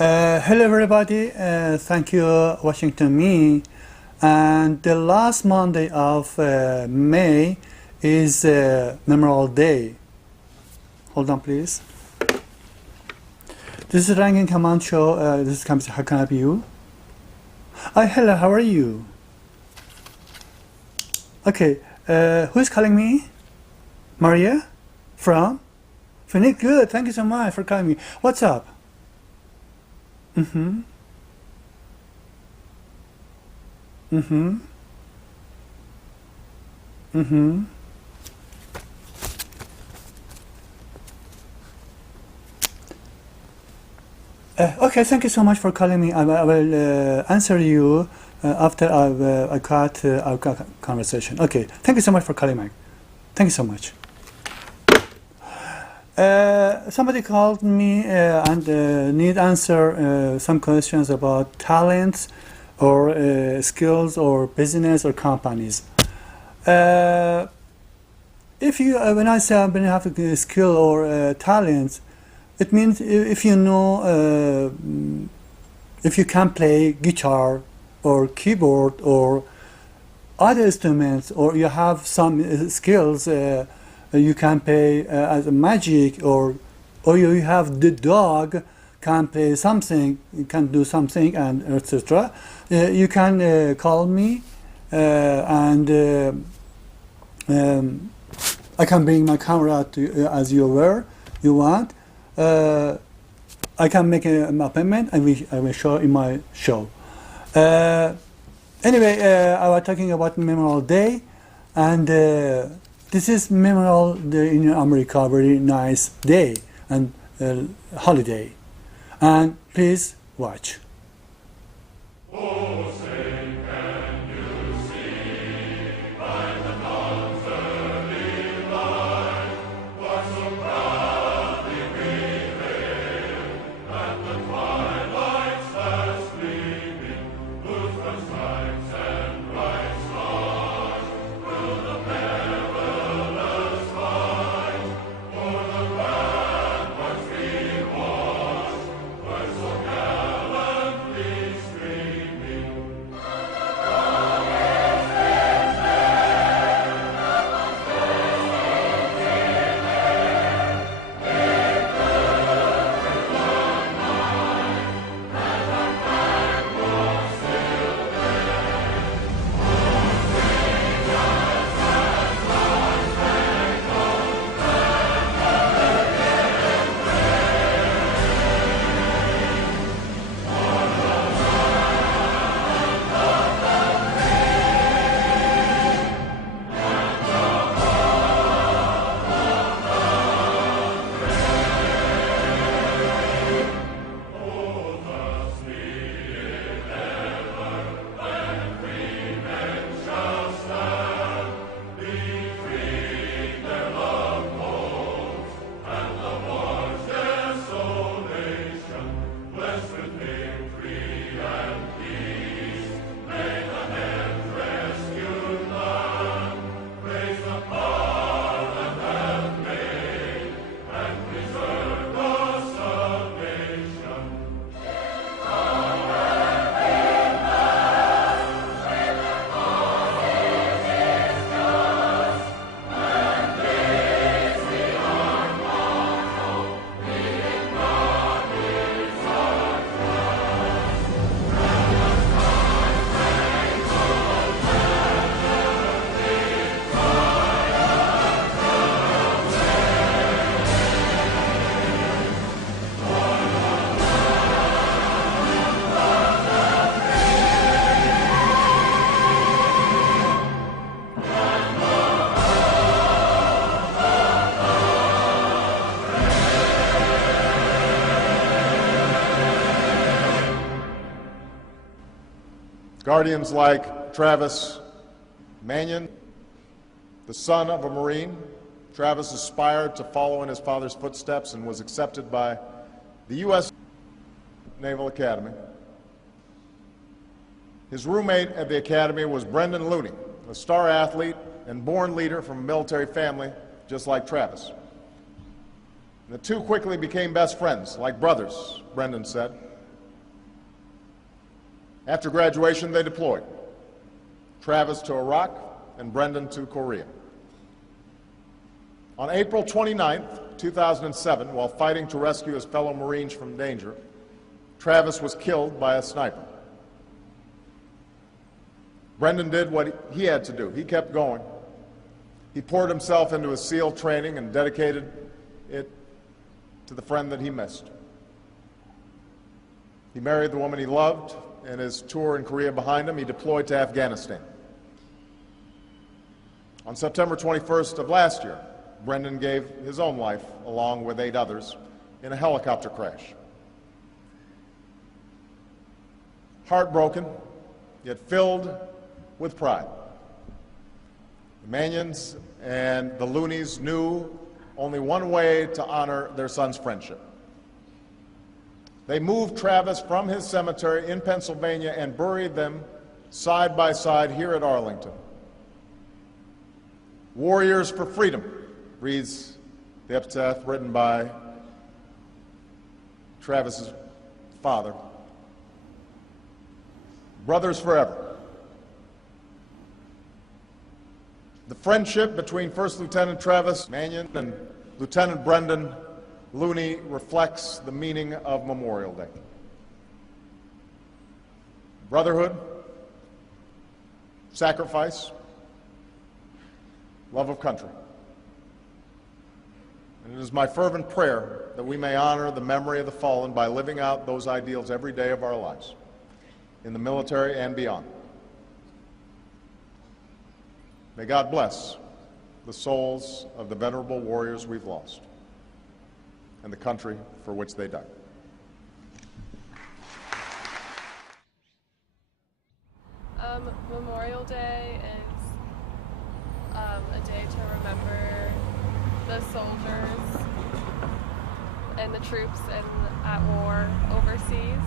Hello everybody, thank you Washington me. And the last Monday of May is Memorial Day. Hold on please. This is Ranking Command Show. This is how can I help you? Hello, how are you? Okay, who's calling me? Maria? From? Phoenix? Good, thank you so much for calling me. What's up? Mm-hmm. Mm-hmm. Mm-hmm. Okay, thank you so much for calling me. I will answer you after I cut our conversation. Okay, thank you so much for calling me. Thank you so much. Somebody called me and need answer some questions about talents or skills or business or companies. If you, when I say I'm going to have a skill or talent, it means if you know, if you can play guitar or keyboard or other instruments, or you have some skills, you can play as a magic, or you have the dog can play something, you can do something, and etc. You can call me, and I can bring my camera to as you want. I can make an appointment and I will show in my show. Anyway, I was talking about Memorial Day, and this is Memorial Day in America, very nice day and holiday. And please watch. Guardians like Travis Manion, the son of a Marine. Travis aspired to follow in his father's footsteps and was accepted by the U.S. Naval Academy. His roommate at the Academy was Brendan Looney, a star athlete and born leader from a military family just like Travis. And the two quickly became best friends, like brothers, Brendan said. After graduation, they deployed. Travis to Iraq and Brendan to Korea. On April 29, 2007, while fighting to rescue his fellow Marines from danger, Travis was killed by a sniper. Brendan did what he had to do. He kept going. He poured himself into his SEAL training and dedicated it to the friend that he missed. He married the woman he loved, and his tour in Korea behind him, he deployed to Afghanistan. On September 21st of last year, Brendan gave his own life, along with 8 others, in a helicopter crash. Heartbroken, yet filled with pride. The Manions and the Loonies knew only one way to honor their son's friendship. They moved Travis from his cemetery in Pennsylvania and buried them side by side here at Arlington. Warriors for Freedom reads the epitaph written by Travis's father. Brothers forever. The friendship between First Lieutenant Travis Manion and Lieutenant Brendan Looney reflects the meaning of Memorial Day. Brotherhood, sacrifice, love of country. And it is my fervent prayer that we may honor the memory of the fallen by living out those ideals every day of our lives, in the military and beyond. May God bless the souls of the venerable warriors we've lost and the country for which they died. Memorial Day is a day to remember the soldiers and the troops at war overseas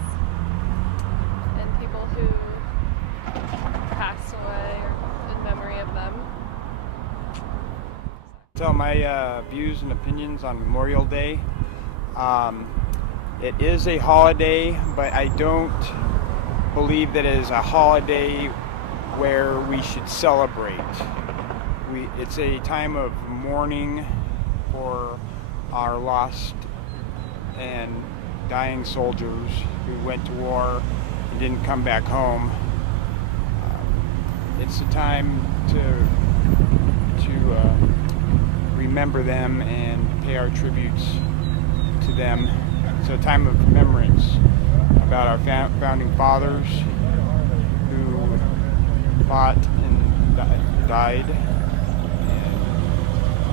and people who passed away in memory of them. So my views and opinions on Memorial Day. It is a holiday, but I don't believe that it is a holiday where we should celebrate. It's a time of mourning for our lost and dying soldiers who went to war and didn't come back home. It's a time to remember them and pay our tributes to them. It's a time of remembrance about our founding fathers who fought and died. And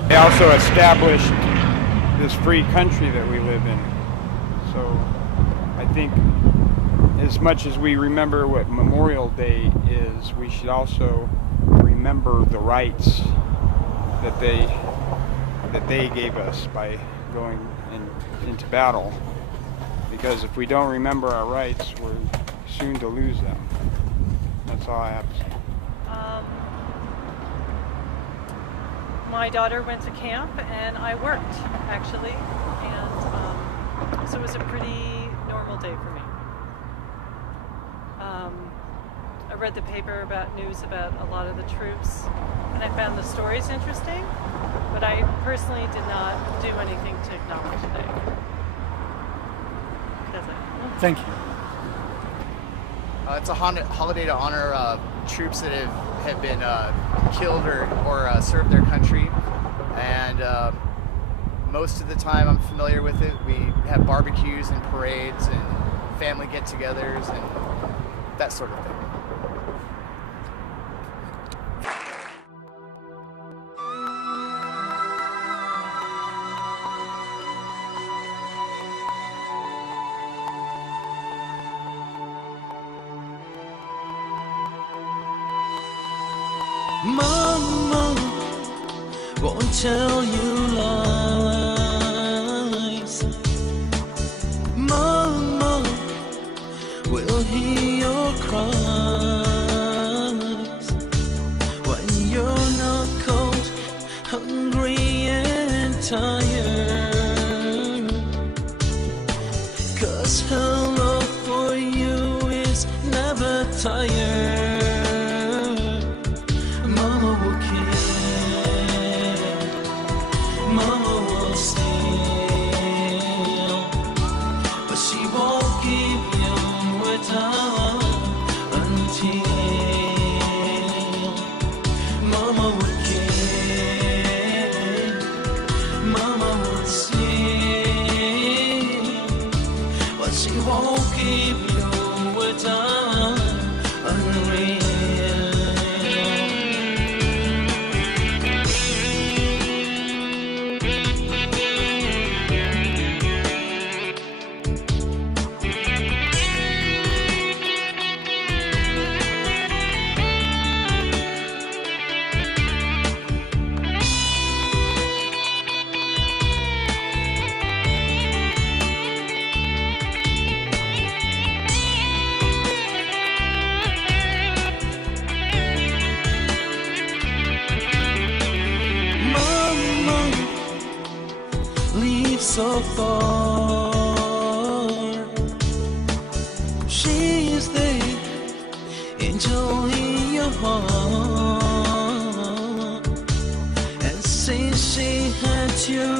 they also established this free country that we live in. So I think as much as we remember what Memorial Day is, we should also remember the rights that they gave us by going into battle. Because if we don't remember our rights, we're soon to lose them. That's all I have to say. My daughter went to camp and I worked, actually, and so it was a pretty normal day for me. I read the paper about news about a lot of the troops, and I found the stories interesting, but I personally did not do anything to acknowledge the day. That's it. Thank you. It's a holiday to honor troops that have been killed or served their country, and most of the time I'm familiar with it. We have barbecues and parades and family get-togethers and that sort of thing. Mama won't tell you lies. Mama will hear your cries when you're not cold, hungry and tired. 'Cause her love for you is never so far. She is there, angel in your heart, and since she had you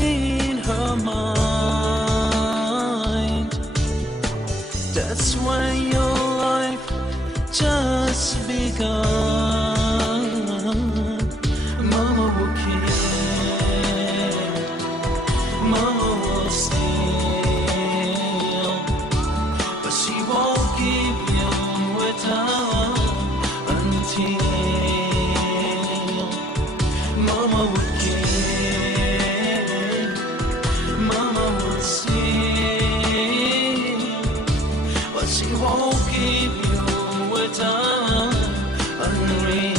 in her mind, that's when your life just begun. Mama will care, Mama will steal, but she won't give you a time until Mama will care, Mama will steal, but she won't give you a time unreal.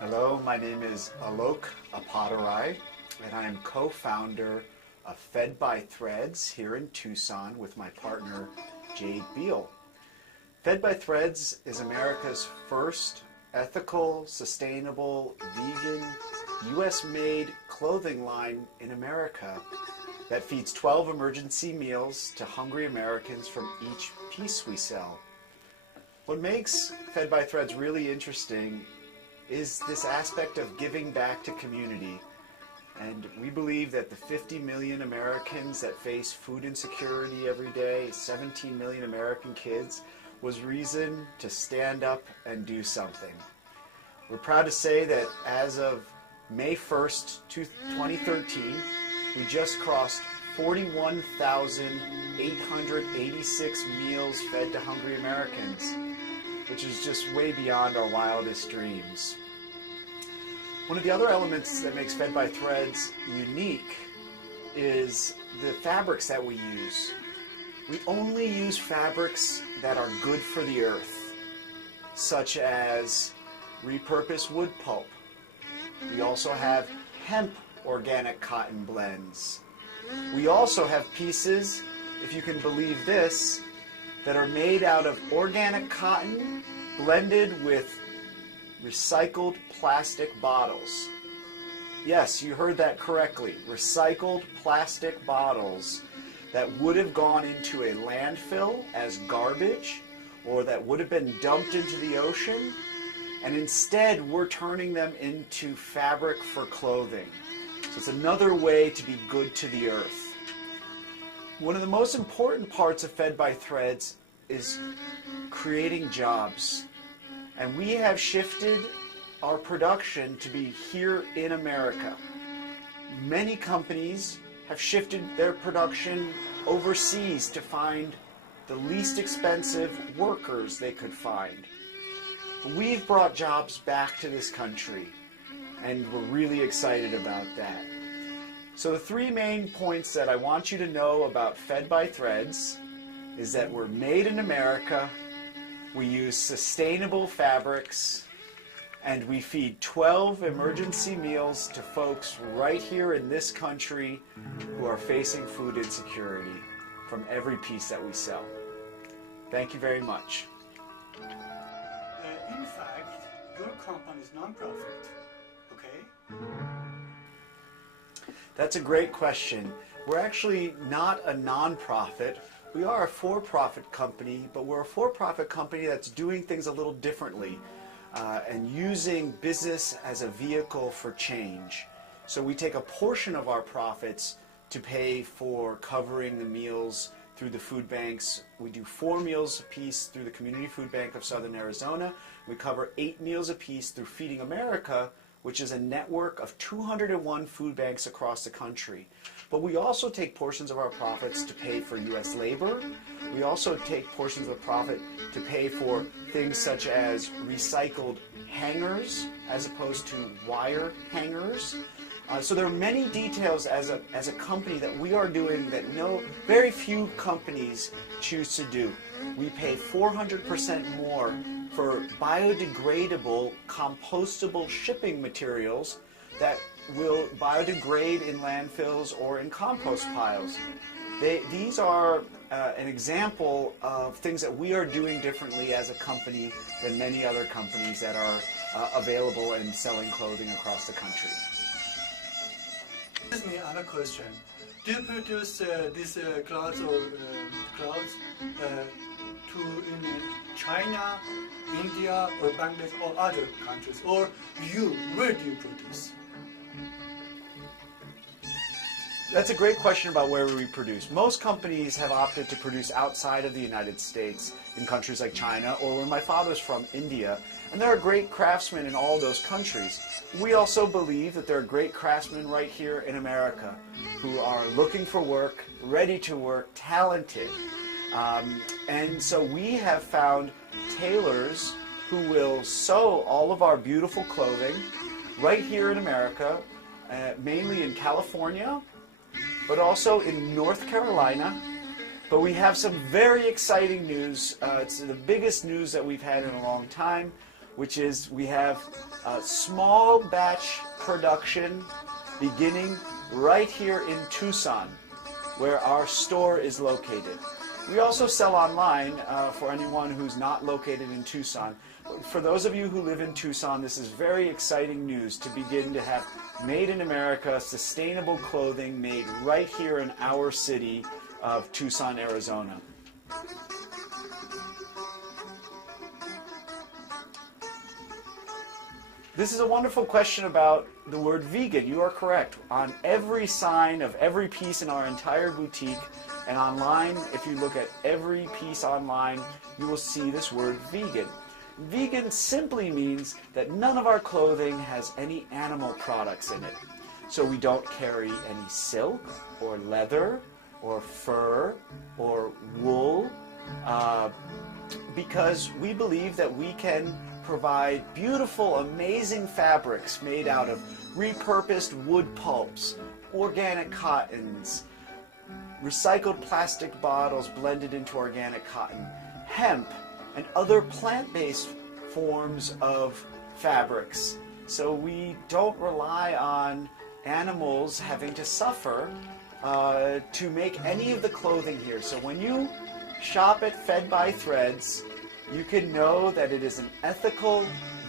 Hello, my name is Alok Apadarai, and I am co-founder of Fed by Threads here in Tucson with my partner Jade Beal. Fed by Threads is America's first ethical, sustainable, vegan, US-made clothing line in America that feeds 12 emergency meals to hungry Americans from each piece we sell. What makes Fed by Threads really interesting is this aspect of giving back to community. And we believe that the 50 million Americans that face food insecurity every day, 17 million American kids, was reason to stand up and do something. We're proud to say that as of May 1st, 2013, we just crossed 41,886 meals fed to hungry Americans, which is just way beyond our wildest dreams. One of the other elements that makes Fed by Threads unique is the fabrics that we use. We only use fabrics that are good for the earth, such as repurposed wood pulp. We also have hemp organic cotton blends. We also have pieces, if you can believe this, that are made out of organic cotton blended with recycled plastic bottles. Yes, you heard that correctly. Recycled plastic bottles that would have gone into a landfill as garbage or that would have been dumped into the ocean, and instead we're turning them into fabric for clothing. So it's another way to be good to the earth. One of the most important parts of Fed by Threads is creating jobs. And we have shifted our production to be here in America. Many companies have shifted their production overseas to find the least expensive workers they could find. We've brought jobs back to this country, and we're really excited about that. So the three main points that I want you to know about Fed by Threads is that we're made in America, we use sustainable fabrics, and we feed 12 emergency meals to folks right here in this country who are facing food insecurity from every piece that we sell. Thank you very much. In fact, your company is non-profit, okay? That's a great question. We're actually not a non-profit. We are a for-profit company, but we're a for-profit company that's doing things a little differently and using business as a vehicle for change. So we take a portion of our profits to pay for covering the meals through the food banks. We do 4 meals apiece through the Community Food Bank of Southern Arizona. We cover 8 meals apiece through Feeding America, which is a network of 201 food banks across the country. But we also take portions of our profits to pay for U.S. labor. We also take portions of the profit to pay for things such as recycled hangers as opposed to wire hangers. So there are many details as a company that we are doing that very few companies choose to do. We pay 400% more for biodegradable, compostable shipping materials that will biodegrade in landfills or in compost piles. These are an example of things that we are doing differently as a company than many other companies that are available and selling clothing across the country. Excuse me, I have a question. Do you produce these clothes or clothes in China, India, or Bangladesh, or other countries? Or where do you produce? That's a great question about where we produce. Most companies have opted to produce outside of the United States in countries like China or where my father's from, India. And there are great craftsmen in all those countries. We also believe that there are great craftsmen right here in America who are looking for work, ready to work, talented. And so we have found tailors who will sew all of our beautiful clothing right here in America, mainly in California, but also in North Carolina. But we have some very exciting news. It's the biggest news that we've had in a long time, which is we have a small batch production beginning right here in Tucson, where our store is located. We also sell online for anyone who's not located in Tucson. For those of you who live in Tucson, this is very exciting news to begin to have made in America sustainable clothing made right here in our city of Tucson, Arizona. This is a wonderful question about the word vegan. You are correct. On every sign of every piece in our entire boutique and online, if you look at every piece online, you will see this word vegan. Vegan simply means that none of our clothing has any animal products in it. So we don't carry any silk or leather or fur or wool because we believe that we can provide beautiful, amazing fabrics made out of repurposed wood pulps, organic cottons, recycled plastic bottles blended into organic cotton, hemp, and other plant-based forms of fabrics. So we don't rely on animals having to suffer to make any of the clothing here. So when you shop at Fed by Threads, you can know that it is an ethical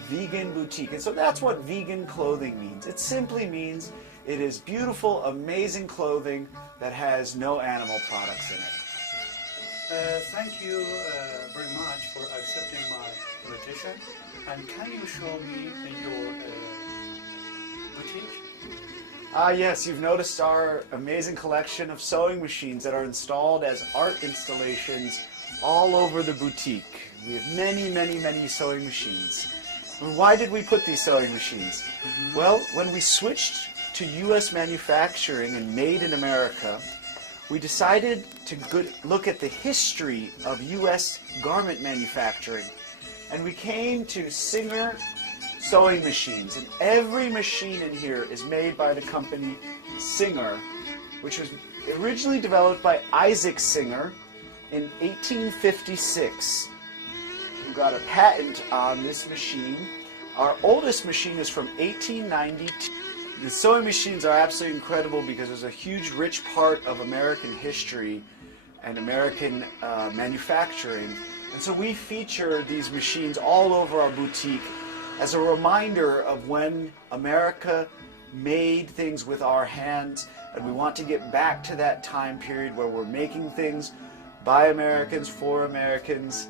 vegan boutique. And so that's what vegan clothing means. It simply means it is beautiful, amazing clothing that has no animal products in it. Thank you very much for accepting my invitation. And can you show me your boutique? Yes, you've noticed our amazing collection of sewing machines that are installed as art installations all over the boutique. We have many, many, many sewing machines. And why did we put these sewing machines? Well, when we switched to U.S. manufacturing and made in America, we decided to look at the history of U.S. garment manufacturing. And we came to Singer sewing machines. And every machine in here is made by the company Singer, which was originally developed by Isaac Singer in 1856. We got a patent on this machine. Our oldest machine is from 1892. The sewing machines are absolutely incredible because there's a huge, rich part of American history and American manufacturing. And so we feature these machines all over our boutique as a reminder of when America made things with our hands, and we want to get back to that time period where we're making things by Americans, for Americans,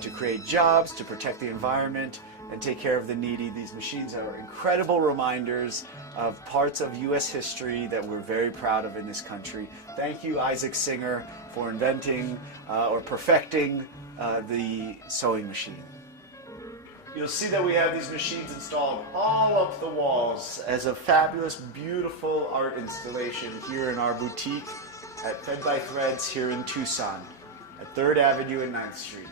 to create jobs, to protect the environment, and take care of the needy. These machines are incredible reminders of parts of U.S. history that we're very proud of in this country. Thank you, Isaac Singer, for inventing or perfecting the sewing machine. You'll see that we have these machines installed all up the walls as a fabulous, beautiful art installation here in our boutique at Fed by Threads here in Tucson at 3rd Avenue and 9th Street.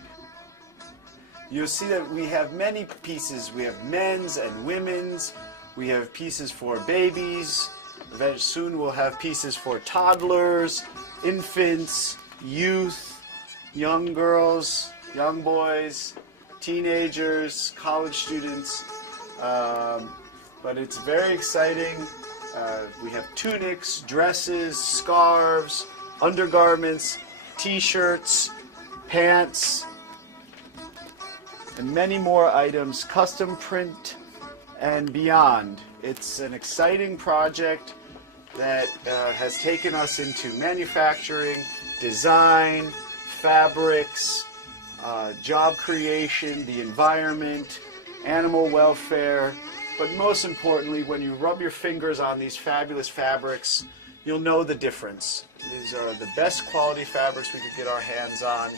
You'll see that we have many pieces. We have men's and women's. We have pieces for babies. Very soon we'll have pieces for toddlers, infants, youth, young girls, young boys, teenagers, college students, but it's very exciting. We have tunics, dresses, scarves, undergarments, t-shirts, pants, and many more items, custom print and beyond. It's an exciting project that has taken us into manufacturing, design, fabrics, job creation, the environment, animal welfare, but most importantly, when you rub your fingers on these fabulous fabrics, you'll know the difference. These are the best quality fabrics we could get our hands on.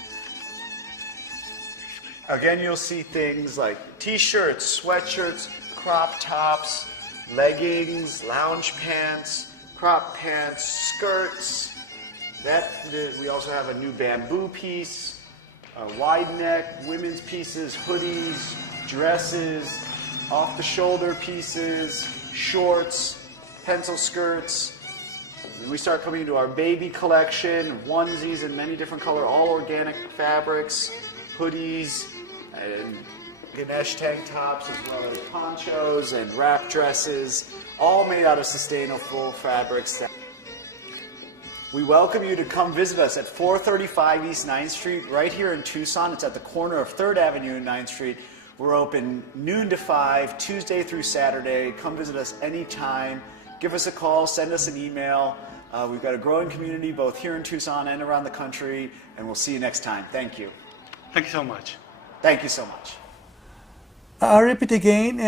Again, you'll see things like t-shirts, sweatshirts, crop tops, leggings, lounge pants, crop pants, skirts. We also have a new bamboo piece, wide neck, women's pieces, hoodies, dresses, off-the-shoulder pieces, shorts, pencil skirts. And we start coming into our baby collection, onesies in many different colors, all organic fabrics, hoodies, and Ganesh tank tops, as well as ponchos and wrap dresses, all made out of sustainable fabrics. We welcome you to come visit us at 435 East 9th Street, right here in Tucson. It's at the corner of 3rd Avenue and 9th Street. We're open noon to 5, Tuesday through Saturday. Come visit us anytime. Give us a call, send us an email. We've got a growing community both here in Tucson and around the country, and we'll see you next time. Thank you. Thank you so much. Thank you so much. I repeat again,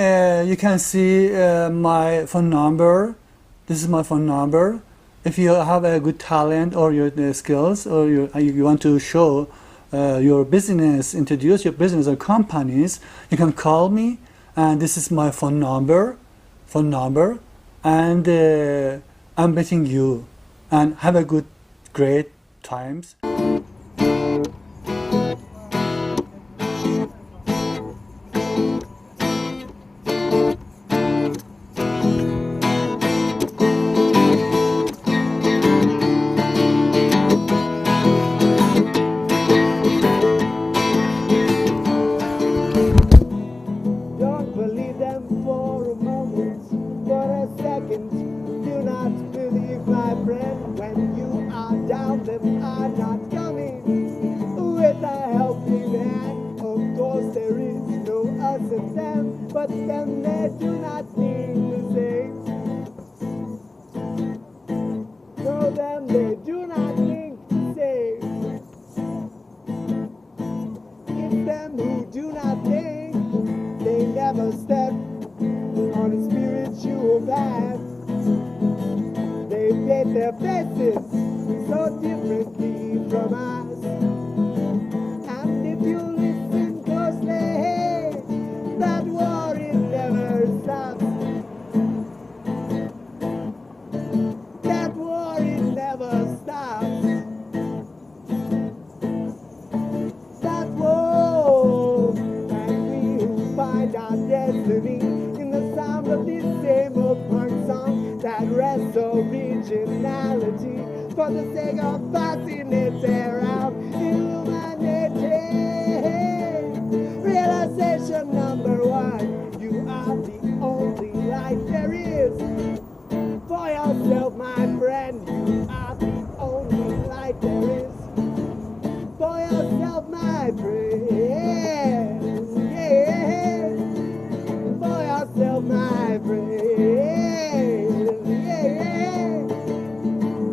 you can see my phone number. This is my phone number. If you have a good talent or your skills, or you want to show your business, introduce your business or companies, you can call me, and this is my phone number, and I'm meeting you, and have a great times. But then they do not think the same. No, then they do not think the same. It's them who do not think. They never step on a spiritual path. They paint their faces so differently from us. And if you listen closely, that war it never stops. That war it never stops. That war, and we who find our destiny in the sound of this same old punk song that rests so real. for the sake of passing it around. Humanity. Realization number one, you are the only light there is. For yourself, my friend, you are the only light there is. For yourself, my friend, yeah. For yourself, my friend, yeah.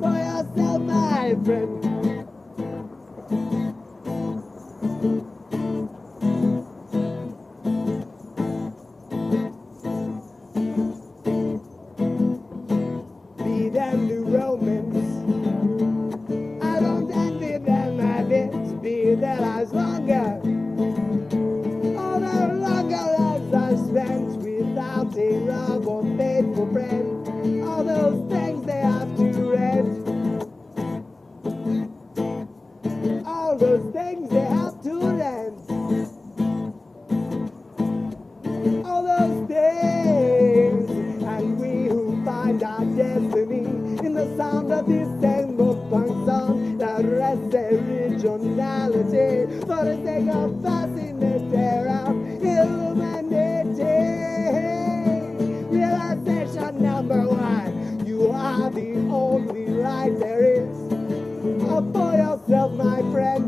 For yourself, my friend. Be them the Romans, I don't envy them a bit. Be their lives longer, all their longer lives are spent without a love or faithful friend. All those things they have to rent, all those things they have to rent, all those things. And we who find our destiny in the sound of this single punk song that rests originality for the sake of passing it around. Humanity. Realization number one, you are the only light there is. For yourself, my friend,